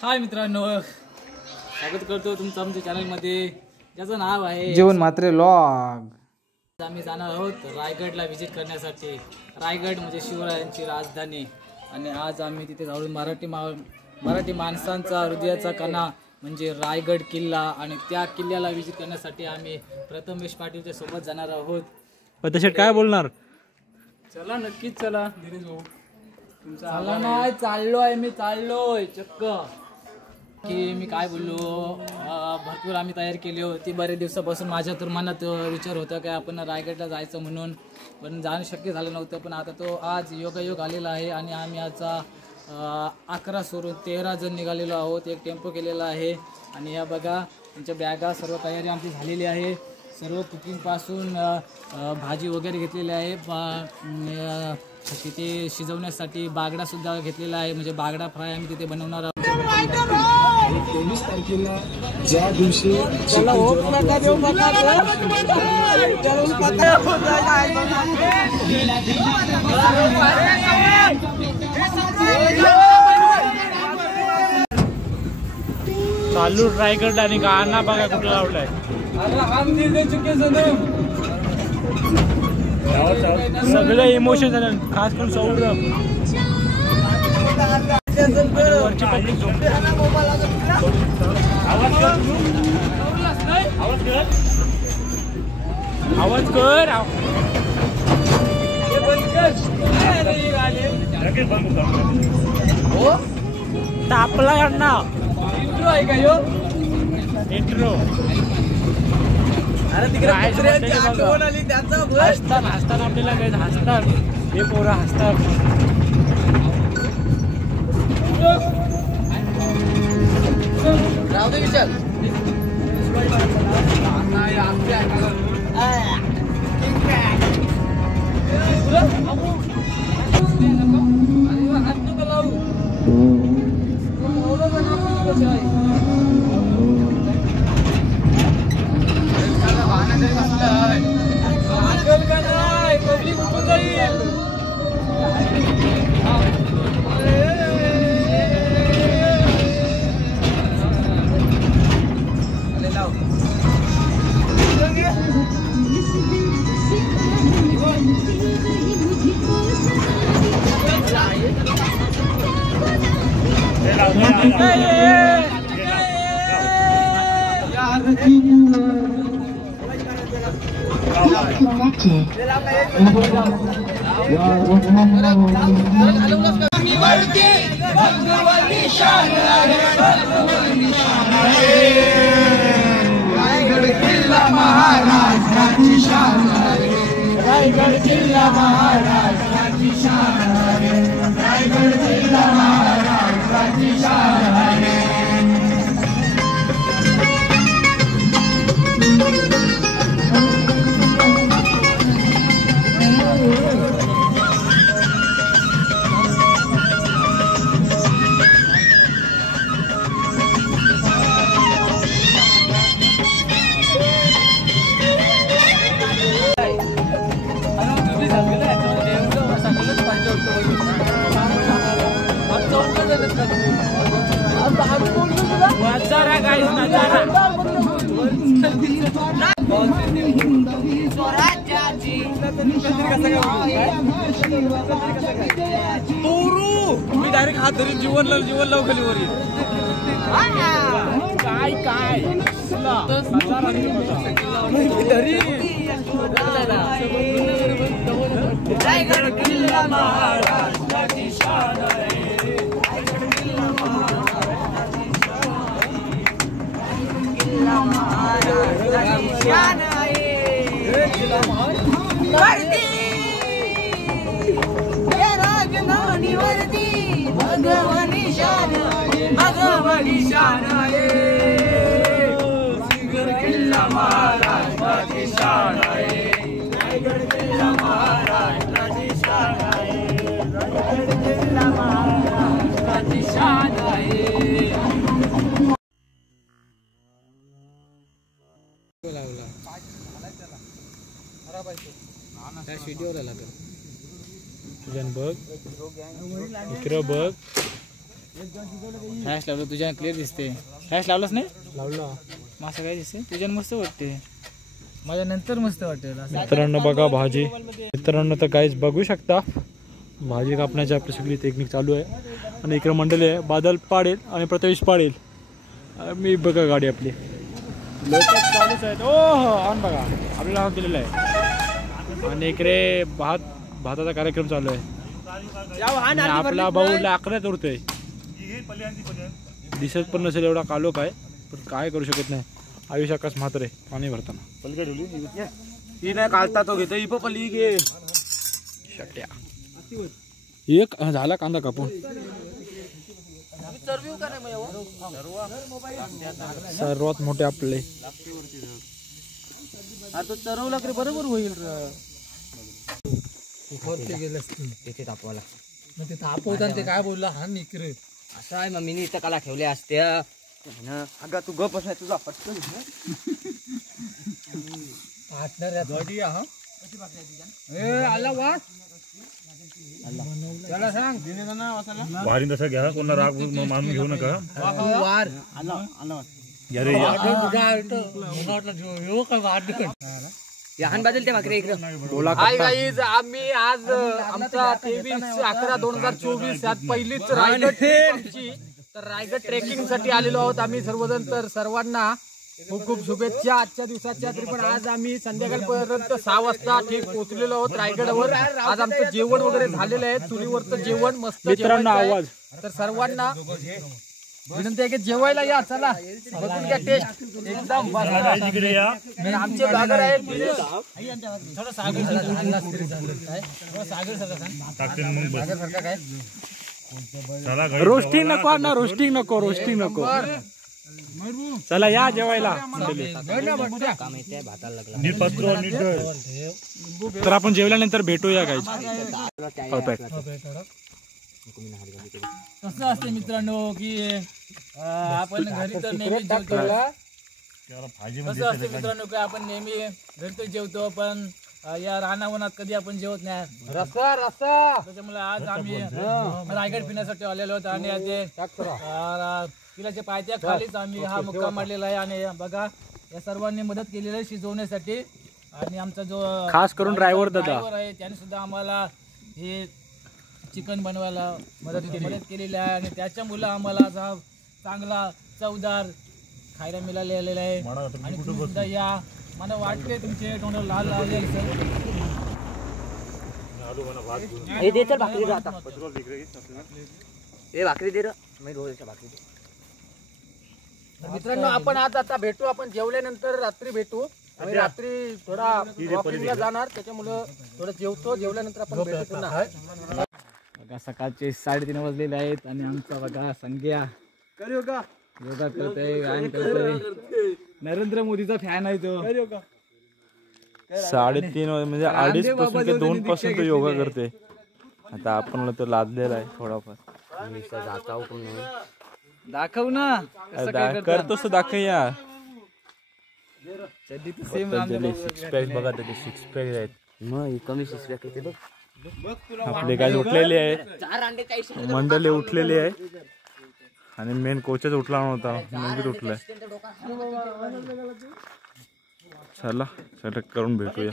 हाय मित्रांनो, स्वागत करतो तुमचं आमच्या चॅनलमध्ये ज्याचं नाव आहे जीवन म्हात्रे व्लॉग। आम्ही जाणार आहोत रायगडला व्हिजिट करण्यासाठी। रायगड म्हणजे शिवरायांची राजधानी आणि आज आम्ही तिथे जाऊन मराठी माणसांचा हृदयाचा कणा म्हणजे रायगड किल्ला आणि त्या किल्ल्याला व्हिजिट करण्यासाठी आम्ही प्रथमेश पाटीलच्या सोबत जाणार आहोत। तसे काय बोलणार? चला नक्कीच चला धीरे भाऊ। चला नाही चाललोय मी चक्क की मी काय बोललो, भरपूर आम्ही तयारी केली होती बरेच दिवसापासून। माझ्या तर मनात विचार होता की आपण रायगडला जायचं म्हणून, पण जाणं शक्य झालं नव्हतं। पण आता तो आज योगायोग आलेला आहे आणि आम्ही आता 11 सोडून 13 जण निघालेलो आहोत। एक टेम्पो केलेला आहे आणि या बघा त्यांच्या बॅगा सर्व तयारी आमची झालेली आहे। सर्व कुकिंगपासून भाजी वगैरे घेतलेली आहे, तिथे शिजवण्यासाठी बागडासुद्धा घेतलेला आहे, म्हणजे बागडा फ्राय आम्ही तिथे बनवणार आहोत। 23 तारखेला ज्या दिवशी चालू रायगड आणि गाणं बघा कुठं लावलाय। सगळे इमोशन झाले, खास करून सौरभ वरची पब्लिक झोपते। आवाज कर तापला यांना इंट्रो आहे का यो इंट्रो। अरे तिकडे हसतात आपल्याला काय हसतात हे पोरं हसतात। राहू दे विचार मी डायरेक्ट हात धरून जीवन लाव खाली वरी काय काय रायगड किल्ला महाराष्ट्राची शान आहे। किल्ला महाराष्ट्राची शान आहे। राजधानीवरती भगवानी शान आहे। रायगड किल्ला महाराष्ट्राची शान आहे। रायगड किल्ला महाराष्ट्राची शान आहे। रायगड किल्ला महाराष्ट्राची शान आहे। व्हिडिओ बघ इकडं बघ फ्लॅश लावलं तुझ्या क्लिअर दिसते. फ्लॅश लावलंच नाही लावला मग असं काय दिसते तुझ्या मस्त वाटते. माझ्या नंतर मस्त वाटेल. मित्रांनो बघा भाजी. मित्रांनो तर काहीच बघू शकता भाजी कापण्याची आपली सगळी टेक्निक चालू आहे. आणि इकडे मंडळी आहे बादल पाडेल आणि प्रथमेश पाडेल. मी बघा गाडी आपली लोकच चालूच आहेत. ओ हो ऑन बघा आपल्याला ऑन केलेलं आहे. आणि इकडे भाताचा कार्यक्रम चालू आहे. आणि आपला भाऊ लाकड्यात उडतोय. दिसत पण नसेल एवढा कालो काय पण काय करू शकत नाही. आयुष्याकाच मात्र आहे पाणी भरताना ही नाही काढता तो घेतो ही पल्ली घे. शट्या एक झाला कांदा कापून. सर्वात मोठे आपले तो चरवला तरी बरोबर होईल. तिथे तापवाला मग ते तापवताना ते काय बोलला हा निकरे असं आहे. मग मी इथं काला ठेवल्या असत्या. अगं तू गप बसाय तुझा पटकन आला वाट त्याला सांग भारी तसा घ्या कोणा राग मानून घेऊ नका. वार लहान बाजूला त्या भाकरी इकडं हाय गाईज आम्ही आज आमचा 23/11/2024 यात पहिलीच रायगड ट्रेक आमची. तर रायगड ट्रेकिंग साठी आलेलो आहोत आम्ही सर्वजण. तर सर्वांना खूप खूप शुभेच्छा आजच्या दिवसाच्या. तरी पण आज आम्ही संध्याकाळपर्यंत 6 वाजता ठीक पोहोचलेलो आहोत रायगडवर. आज आमचं जेवण वगैरे झालेलं आहे. चुलीवरचं जेवण मस्त मित्रांनो आवाज. तर सर्वांना विनंती आहे की जेवायला या. चला बघून घ्या टेस्ट एकदम आमचे ब्लॉगर आहेत. रोस्टिंग नको ना रोस्टिंग नको रोस्टिंग नको. चला या जेवायला. तर आपण जेवल्यानंतर भेटूया काय. कसं असते मित्रांनो की आपण घरी तर नेहमी जेवतो. कसं असते मित्रांनो की आपण नेहमी घरी तर जेवतो पण या रानावनात कधी आपण जेवत नाही. रस्सा त्याच्यामुळे आज आम्ही रायगड पिण्यासाठी आलेलो आहोत. आणि ते किल्ल्याच्या पायथ्या खालीच आम्ही हा मुक्काम मारलेला आहे. आणि बघा या सर्वांनी मदत केलेली आहे शिजवण्यासाठी. आणि आमचा जो खास करून ड्रायव्हर दादा आहे त्याने सुद्धा आम्हाला हे चिकन बनवायला मदत केलेली आहे. आणि त्याच्यामुळे आम्हाला असा चांगला चवदार खायला मिळालेला आहे. आणि तुम्ही सुद्धा या. मला वाटते तुमचे तोंड लाल लागेल हे दे तर भाकरी आता हे भाकरी दे मी रोजच्या भाकरी दे. मित्रांनो आपण आज आता भेटू. आपण जेवल्यानंतर रात्री भेटू. आम्ही रात्री थोडा वॉकिंगला जाणार त्याच्यामुळं थोडं जेवतो. जेवल्यानंतर आपण भेटू पुन्हा. बघा सकाळचे 3:30 वाजलेले आहेत. आणि आमचा बघा संग्या योगा करतोय गायन करतोय. नरेंद्र मोदीचा फॅन आहे तो. 3:30 म्हणजे 2:30 पासून ते 2 पासून तो योगा करते. आता आपण तो लादलेला आहे थोडाफार. दाखव ना करतोस दाखवूया. सेम सिक्स पॅक बघा त्याचे 6 पॅक आहेत. मग कमी 6 पॅक येते बघ. आपले काय उठलेले आहे मंडळी उठलेली आहे. आणि मेन कोचच उठला नव्हता मंदिर उठलाय. चला सेटअप करून भेटूया.